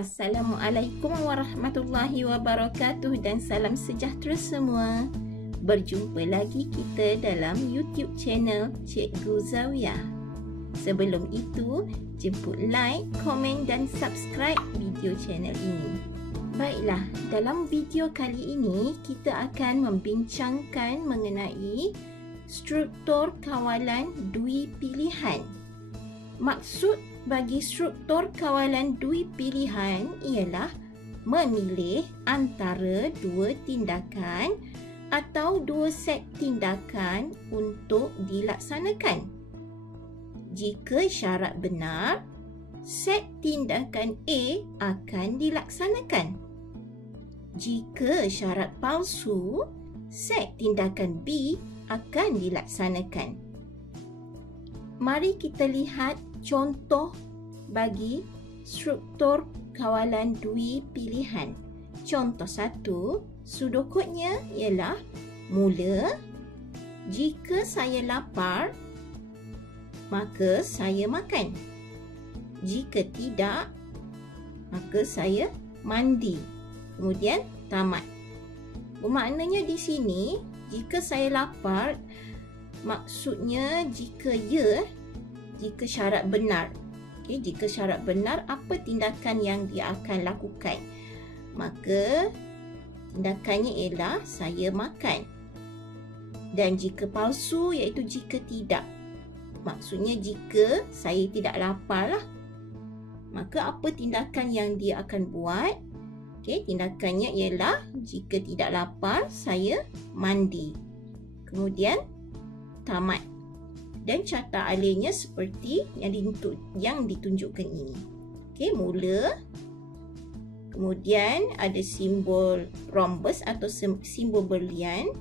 Assalamualaikum warahmatullahi wabarakatuh dan salam sejahtera semua. Berjumpa lagi kita dalam YouTube channel Cikgu Zawiyah. Sebelum itu, jemput like, komen dan subscribe video channel ini. Baiklah, dalam video kali ini kita akan membincangkan mengenai struktur kawalan dui pilihan. Maksud bagi struktur kawalan dui pilihan ialah memilih antara dua tindakan atau dua set tindakan untuk dilaksanakan. Jika syarat benar, set tindakan A akan dilaksanakan. Jika syarat palsu, set tindakan B akan dilaksanakan. Mari kita lihat contoh bagi struktur kawalan dui pilihan. Contoh 1, sudokotnya ialah mula, jika saya lapar, maka saya makan. Jika tidak, maka saya mandi. Kemudian tamat. Bermaknanya di sini, jika saya lapar, maksudnya jika jika syarat benar. Jika syarat benar, apa tindakan yang dia akan lakukan? Maka tindakannya ialah saya makan. Dan jika palsu, iaitu jika tidak. Maksudnya jika saya tidak lapar lah. Maka apa tindakan yang dia akan buat? Tindakannya ialah jika tidak lapar, saya mandi. Kemudian tamat. Dan carta alirnya seperti yang ditunjukkan ini. Mula. Kemudian ada simbol rhombus atau simbol berlian,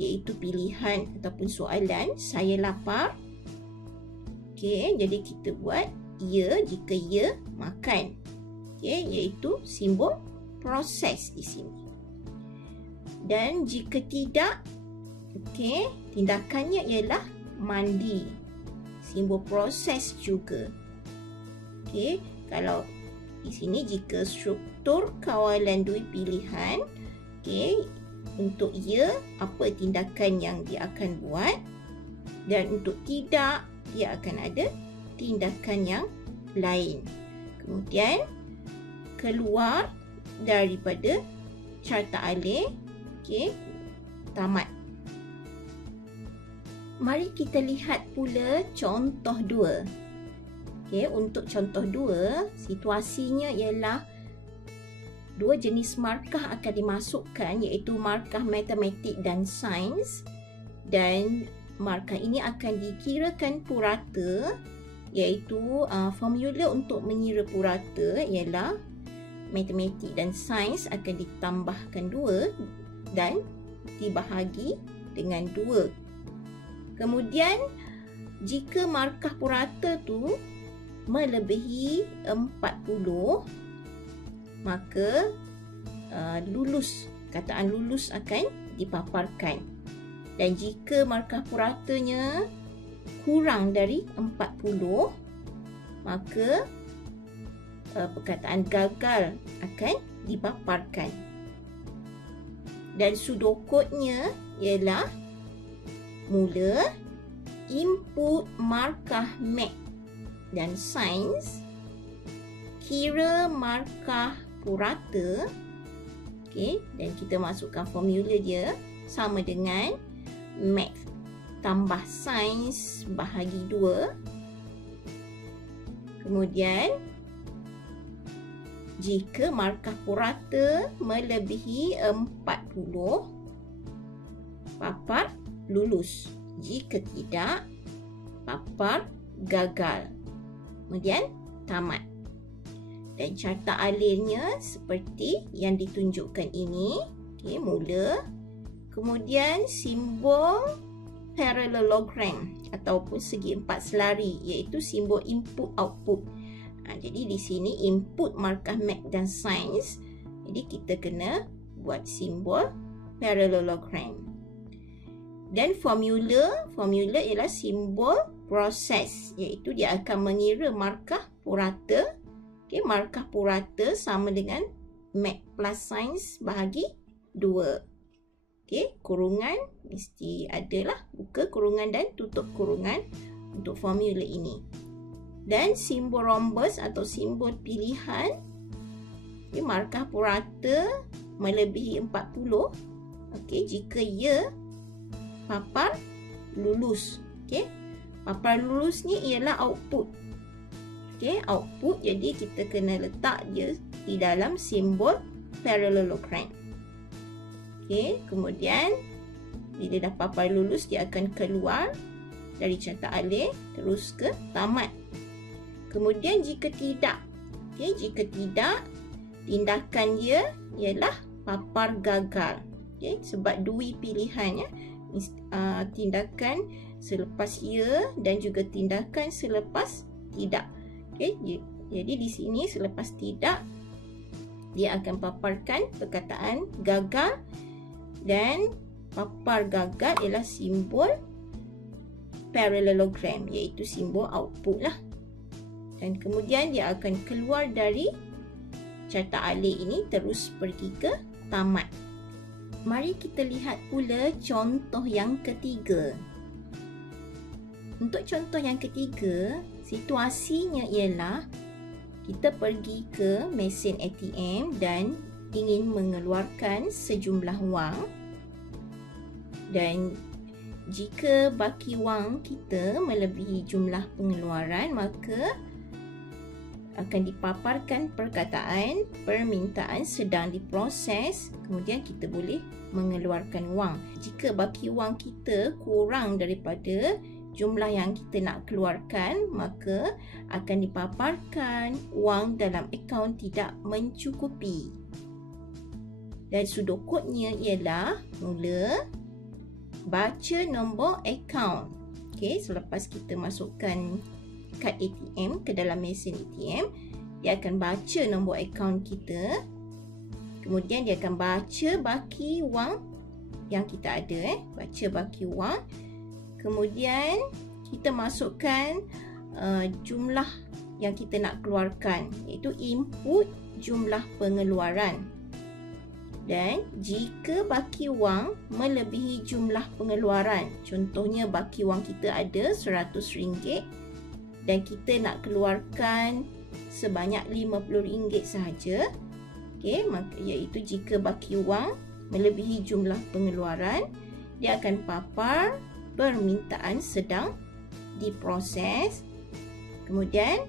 iaitu pilihan ataupun soalan. Saya lapar. Jadi kita buat ya jika ya makan. Iaitu simbol proses di sini. Dan jika tidak, tindakannya ialah mandi. Simbol proses juga. Kalau di sini jika struktur kawalan dui pilihan, untuk ya, apa tindakan yang dia akan buat, dan untuk tidak, dia akan ada tindakan yang lain. Kemudian keluar daripada carta alir, tamat. Mari kita lihat pula contoh 2. Untuk contoh 2, situasinya ialah dua jenis markah akan dimasukkan, iaitu markah matematik dan sains. Dan markah ini akan dikirakan purata, iaitu formula untuk mengira purata ialah matematik dan sains akan ditambahkan 2 dan dibahagi dengan 2. Kemudian jika markah purata tu melebihi 40, maka lulus, kataan lulus akan dipaparkan. Dan jika markah puratanya kurang dari 40, maka perkataan gagal akan dipaparkan. Dan sudokotnya ialah mula, input markah math dan sains, kira markah purata, dan kita masukkan formula dia sama dengan math tambah sains bahagi 2. Kemudian jika markah purata melebihi 40, papar lulus. Jika tidak, papar gagal. Kemudian tamat. Dan carta alirnya seperti yang ditunjukkan ini. Mula. Kemudian simbol parallelogram ataupun segi empat selari, iaitu simbol input output. Jadi di sini input markah math dan sains. Jadi kita kena buat simbol parallelogram. Dan formula ialah simbol proses, iaitu dia akan mengira markah purata Okey, markah purata sama dengan mat plus signs bahagi 2. Okey, kurungan mesti adalah buka kurungan dan tutup kurungan untuk formula ini. Dan simbol rhombus atau simbol pilihan, okay, markah purata melebihi 40. Okey, jika ia papar lulus. Okey, papar lulus ni ialah output. Okey, output, jadi kita kena letak dia di dalam simbol parallelogram. Okey, kemudian bila dah papar lulus, dia akan keluar dari carta alih terus ke tamat. Kemudian jika tidak, okey, jika tidak, tindakan dia ialah papar gagal. Okey, sebab dua pilihan ya. Tindakan selepas ya dan juga tindakan selepas tidak. Okey, jadi di sini selepas tidak dia akan paparkan perkataan gagal, dan papar gagal ialah simbol parallelogram, iaitu simbol output lah. Dan kemudian dia akan keluar dari carta alih ini terus pergi ke tamat. Mari kita lihat pula contoh yang ketiga. Untuk contoh yang ketiga, situasinya ialah kita pergi ke mesin ATM dan ingin mengeluarkan sejumlah wang, dan jika baki wang kita melebihi jumlah pengeluaran, maka akan dipaparkan perkataan permintaan sedang diproses, kemudian kita boleh mengeluarkan wang. Jika baki wang kita kurang daripada jumlah yang kita nak keluarkan, maka akan dipaparkan wang dalam akaun tidak mencukupi. Dan sudut kodnya ialah mula baca nombor akaun. Okey, selepas kita masukkan kad ATM ke dalam mesin ATM, dia akan baca nombor akaun kita. Kemudian dia akan baca baki wang yang kita ada, baca baki wang. Kemudian kita masukkan jumlah yang kita nak keluarkan, iaitu input jumlah pengeluaran. Dan jika baki wang melebihi jumlah pengeluaran, contohnya baki wang kita ada RM100 dan kita nak keluarkan sebanyak RM50 sahaja, okey, maka iaitu jika baki wang melebihi jumlah pengeluaran, dia akan papar permintaan sedang diproses. Kemudian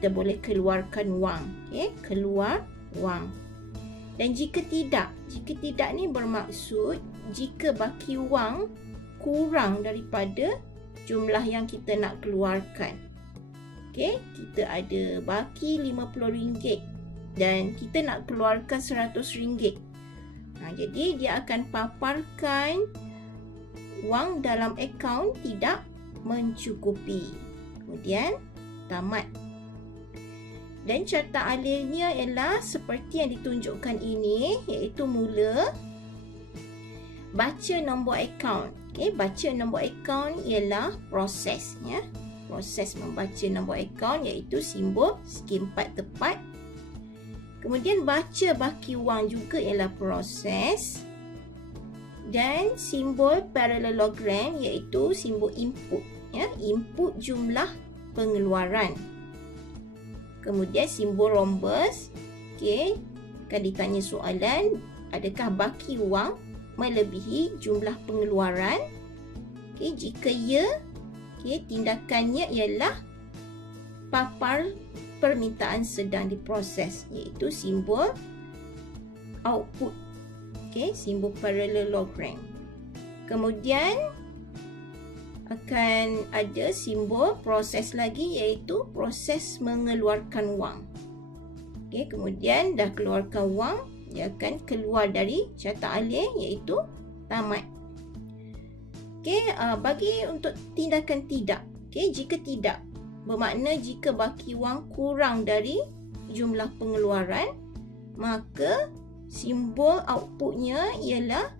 kita boleh keluarkan wang, okey, keluar wang. Dan jika tidak ni bermaksud jika baki wang kurang daripada jumlah yang kita nak keluarkan. Okey, kita ada baki RM50 dan kita nak keluarkan RM100. Jadi dia akan paparkan wang dalam akaun tidak mencukupi. Kemudian tamat. Dan carta alihnya ialah seperti yang ditunjukkan ini, iaitu mula baca nombor akaun. Okey, baca nombor akaun ialah proses ya. Proses membaca nombor akaun iaitu simbol segi 4 tepat. Kemudian baca baki wang juga ialah proses. Dan simbol parallelogram iaitu simbol input ya, input jumlah pengeluaran. Kemudian simbol rhombus, okey, akan ditanya soalan, adakah baki wang melebihi jumlah pengeluaran? Okey, jika ya, okey, tindakannya ialah papar permintaan sedang diproses, iaitu simbol output. Okey, simbol parallelogram. Kemudian akan ada simbol proses lagi, iaitu proses mengeluarkan wang. Okey, kemudian dah keluarkan wang, dia akan keluar dari carta alih iaitu tamat. Okey, bagi untuk tindakan tidak. Okey, jika tidak bermakna jika baki wang kurang dari jumlah pengeluaran, maka simbol outputnya ialah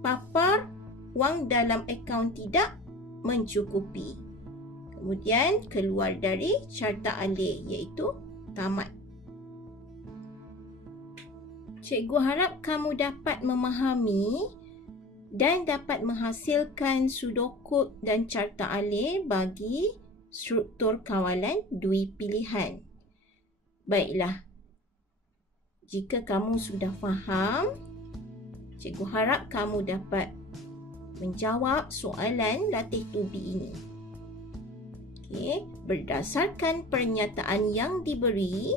papar wang dalam akaun tidak mencukupi. Kemudian keluar dari carta alih iaitu tamat. Cikgu harap kamu dapat memahami dan dapat menghasilkan sudokod dan carta alir bagi struktur kawalan dui pilihan. Baiklah, jika kamu sudah faham, cikgu harap kamu dapat menjawab soalan latih tubi ini. Okey, berdasarkan pernyataan yang diberi,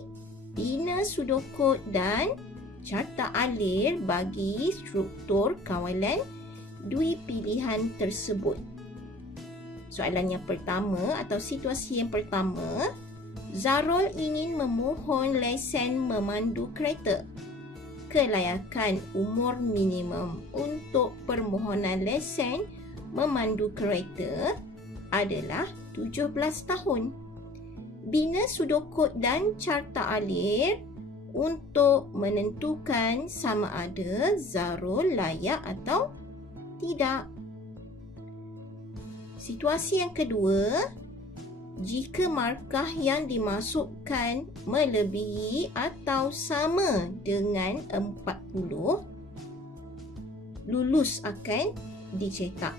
bina sudokod dan carta alir bagi struktur kawalan dui pilihan tersebut. Soalan yang pertama atau situasi yang pertama, Zarul ingin memohon lesen memandu kereta. Kelayakan umur minimum untuk permohonan lesen memandu kereta adalah 17 tahun. Bina sudokod dan carta alir untuk menentukan sama ada Zarul layak atau tidak. Situasi yang kedua, jika markah yang dimasukkan melebihi atau sama dengan 40, lulus akan dicetak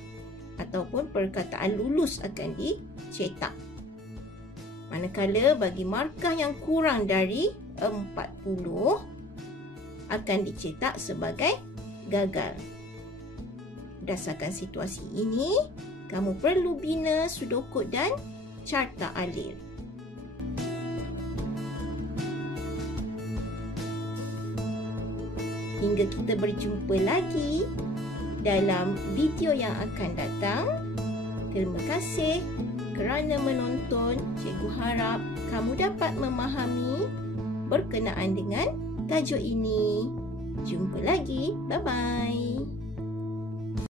ataupun perkataan lulus akan dicetak. Manakala bagi markah yang kurang dari 40 akan dicetak sebagai gagal. Berdasarkan situasi ini, kamu perlu bina sudokod dan carta alir. Hingga kita berjumpa lagi dalam video yang akan datang. Terima kasih kerana menonton. Cikgu harap kamu dapat memahami berkenaan dengan tajuk ini. Jumpa lagi. Bye-bye.